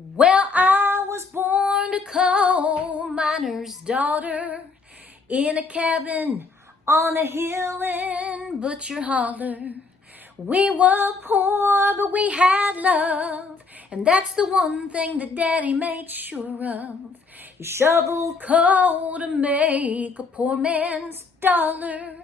Well, I was born a coal miner's daughter in a cabin on a hill in Butcher Holler. We were poor, but we had love, and that's the one thing that Daddy made sure of. He shoveled coal to make a poor man's dollar.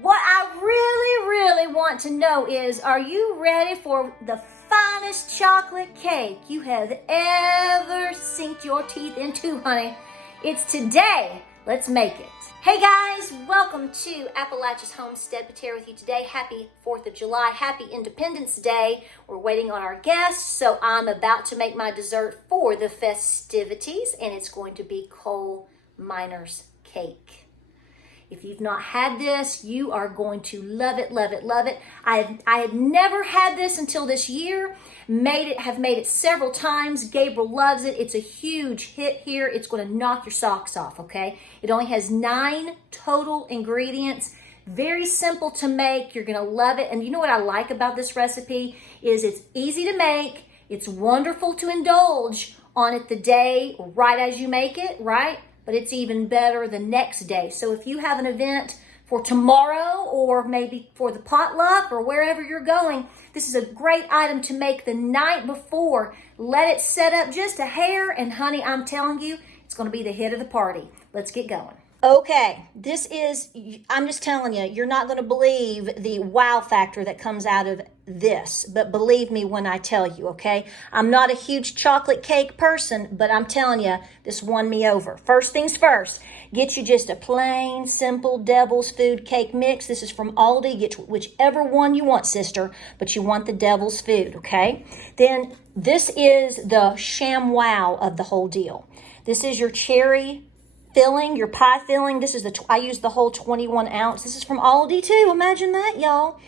What I really want to know is, are you ready for the finest chocolate cake you have ever sunk your teeth into, honey? It's today. Let's make it. Hey guys, welcome to Appalachia's Homestead. Patera with you today. Happy 4th of July. Happy Independence Day. We're waiting on our guests, so I'm about to make my dessert for the festivities, and it's going to be coal miner's cake. If you've not had this, you are going to love it, love it, love it. I had never had this until this year. Have made it several times. Gabriel loves it. It's a huge hit here. It's going to knock your socks off, okay? It only has 9 total ingredients. Very simple to make. You're going to love it. And you know what I like about this recipe is it's easy to make. It's wonderful to indulge on it the day right as you make it, right? But it's even better the next day. So if you have an event for tomorrow or maybe for the potluck or wherever you're going, this is a great item to make the night before. Let it set up just a hair, and honey, I'm telling you, it's going to be the hit of the party. Let's get going. Okay, I'm just telling you, you're not going to believe the wow factor that comes out of this, but believe me when I tell you, okay? I'm not a huge chocolate cake person, but I'm telling you, this won me over. First things first, get you just a plain, simple Devil's Food cake mix. This is from Aldi. Get whichever one you want, sister, but you want the Devil's Food, okay? Then this is the ShamWow of the whole deal. This is your cherry filling, your pie filling. This is I use the whole 21 ounce. This is from Aldi too. Imagine that, y'all.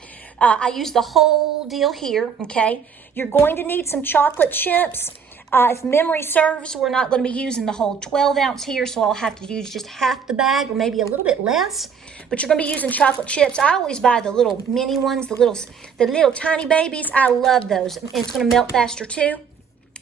I use the whole deal here, okay? You're going to need some chocolate chips. If memory serves, we're not going to be using the whole 12 ounce here, so I'll have to use just half the bag or maybe a little bit less. But you're going to be using chocolate chips. I always buy the little mini ones, the little tiny babies. I love those. And it's going to melt faster too.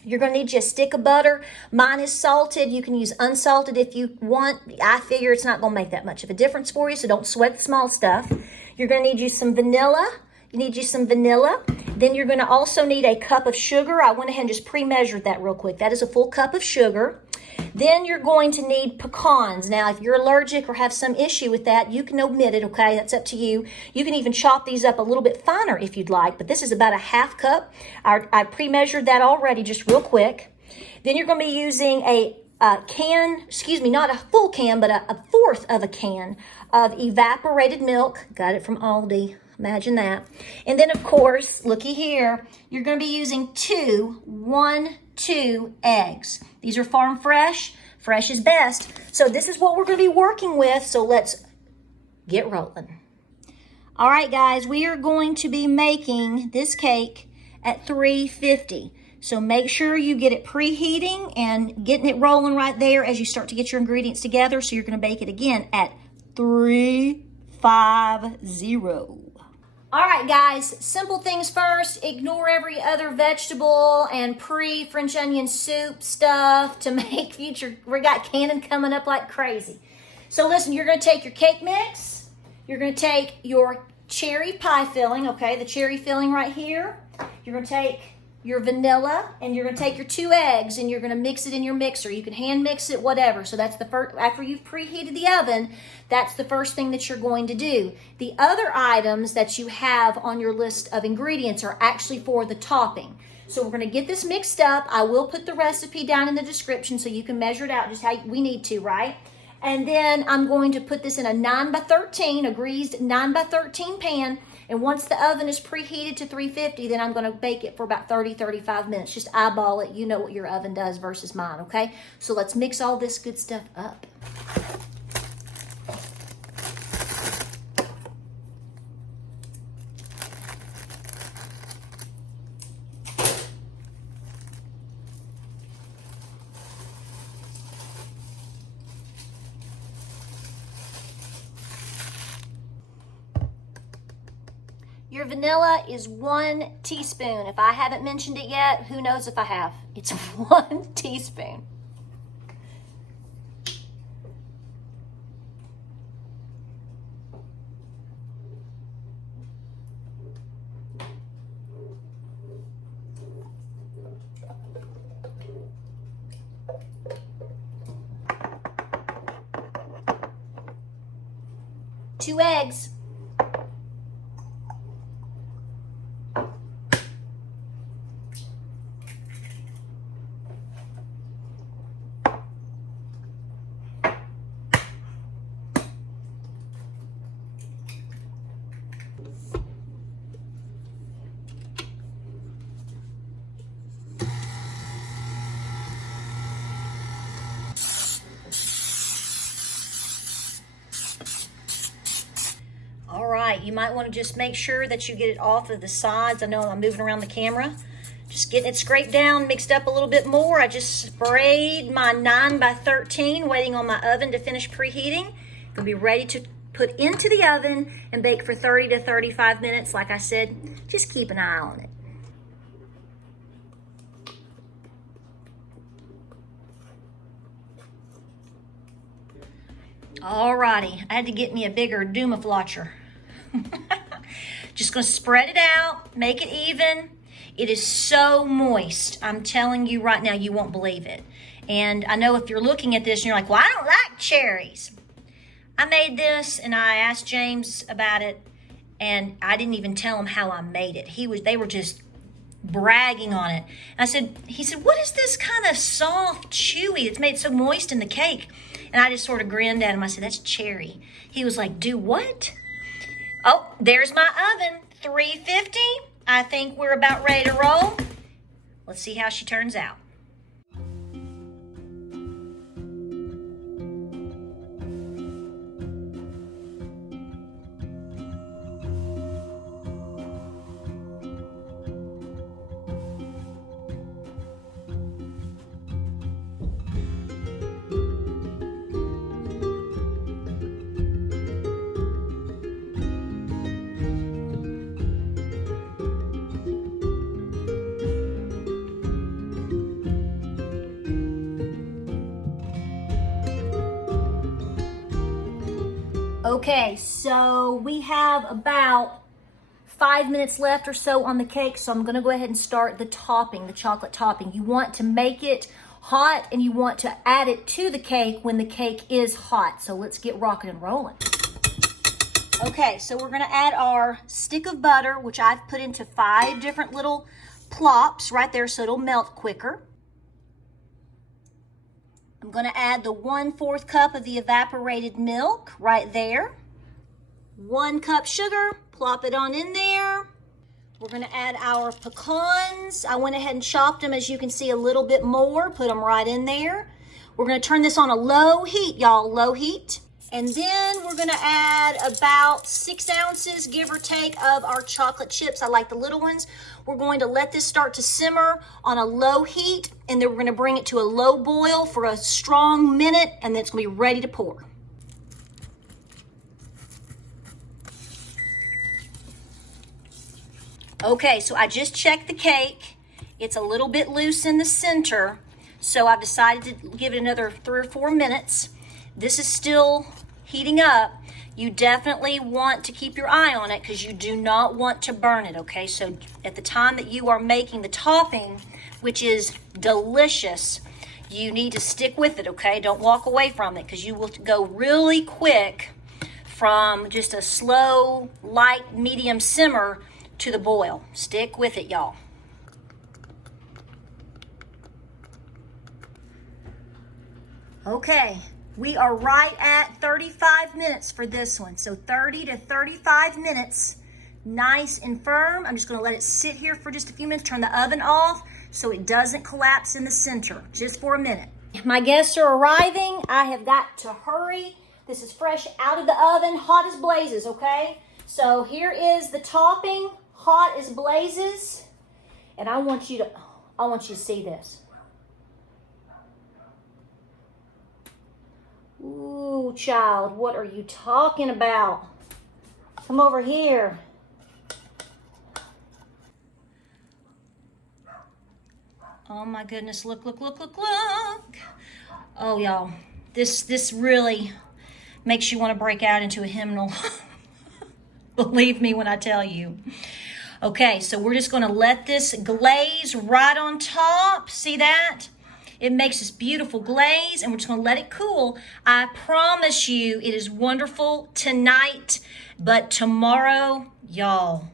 You're going to need you a stick of butter. Mine is salted. You can use unsalted if you want. I figure it's not going to make that much of a difference for you, so don't sweat the small stuff. You're going to need you some vanilla. Then you're going to also need a cup of sugar. I went ahead and just pre-measured that real quick. That is a full cup of sugar. Then you're going to need pecans. Now, if you're allergic or have some issue with that, you can omit it, okay? That's up to you. You can even chop these up a little bit finer if you'd like, but this is about a half cup. I pre-measured that already just real quick. Then you're going to be using not a full can, but a fourth of a can of evaporated milk. Got it from Aldi. Imagine that. And then, of course, looky here, you're going to be using 2 eggs. These are farm fresh. Fresh is best. So this is what we're going to be working with. So let's get rolling. All right, guys, we are going to be making this cake at 350. So make sure you get it preheating and getting it rolling right there as you start to get your ingredients together. So you're going to bake it again at 350. All right, guys, simple things first. Ignore every other vegetable and pre-French onion soup stuff to make future. We got canning coming up like crazy. So listen, you're going to take your cake mix. You're going to take your cherry pie filling, okay, the cherry filling right here. You're going to take your vanilla, and you're going to take your 2 eggs, and you're going to mix it in your mixer. You can hand mix it, whatever. So that's the first, after you've preheated the oven, that's the first thing that you're going to do. The other items that you have on your list of ingredients are actually for the topping. So we're going to get this mixed up. I will put the recipe down in the description so you can measure it out just how we need to, right? And then I'm going to put this in a 9x13, a greased 9x13 pan. And once the oven is preheated to 350, then I'm going to bake it for about 30-35 minutes. Just eyeball it. You know what your oven does versus mine, okay? So let's mix all this good stuff up. Your vanilla is 1 teaspoon. If I haven't mentioned it yet, who knows if I have. It's 1 teaspoon. Two eggs. All right, you might want to just make sure that you get it off of the sides. I know I'm moving around the camera. Just getting it scraped down, mixed up a little bit more. I just sprayed my 9x13, waiting on my oven to finish preheating. It'll be ready to put into the oven and bake for 30 to 35 minutes. Like I said, just keep an eye on it. Alrighty, I had to get me a bigger Dumaflotcher. Just gonna spread it out, make it even. It is so moist. I'm telling you right now, you won't believe it. And I know if you're looking at this and you're like, well, I don't like cherries. I made this and I asked James about it and I didn't even tell him how I made it. They were just bragging on it. He said, what is this kind of soft, chewy? It's made so moist in the cake. And I just sort of grinned at him. I said, that's cherry. He was like, do what? Oh, there's my oven, 350. I think we're about ready to roll. Let's see how she turns out. Okay, so we have about 5 minutes left or so on the cake, so I'm gonna go ahead and start the topping, the chocolate topping. You want to make it hot and you want to add it to the cake when the cake is hot. So let's get rocking and rolling. Okay, so we're gonna add our stick of butter, which I've put into 5 different little plops right there so it'll melt quicker. I'm gonna add the 1/4 cup of the evaporated milk right there. 1 cup sugar, plop it on in there. We're gonna add our pecans. I went ahead and chopped them, as you can see, a little bit more, put them right in there. We're gonna turn this on a low heat, y'all, low heat. And then we're gonna add about 6 ounces, give or take, of our chocolate chips. I like the little ones. We're going to let this start to simmer on a low heat, and then we're gonna bring it to a low boil for a strong minute, and then it's gonna be ready to pour. Okay, so I just checked the cake. It's a little bit loose in the center, so I've decided to give it another 3 or 4 minutes. This is still heating up. You definitely want to keep your eye on it because you do not want to burn it, okay? So at the time that you are making the topping, which is delicious, you need to stick with it, okay? Don't walk away from it because you will go really quick from just a slow, light, medium simmer to the boil. Stick with it, y'all. Okay. We are right at 35 minutes for this one. So 30 to 35 minutes, nice and firm. I'm just gonna let it sit here for just a few minutes, turn the oven off so it doesn't collapse in the center, just for a minute. My guests are arriving. I have got to hurry. This is fresh out of the oven, hot as blazes, okay? So here is the topping, hot as blazes. And I want you to see this. Ooh, child, what are you talking about? Come over here. Oh my goodness, look, look, look, look, look. Oh, y'all, this really makes you want to break out into a hymnal. Believe me when I tell you. Okay, so we're just going to let this glaze right on top. See that? It makes this beautiful glaze, and we're just going to let it cool. I promise you it is wonderful tonight, but tomorrow, y'all,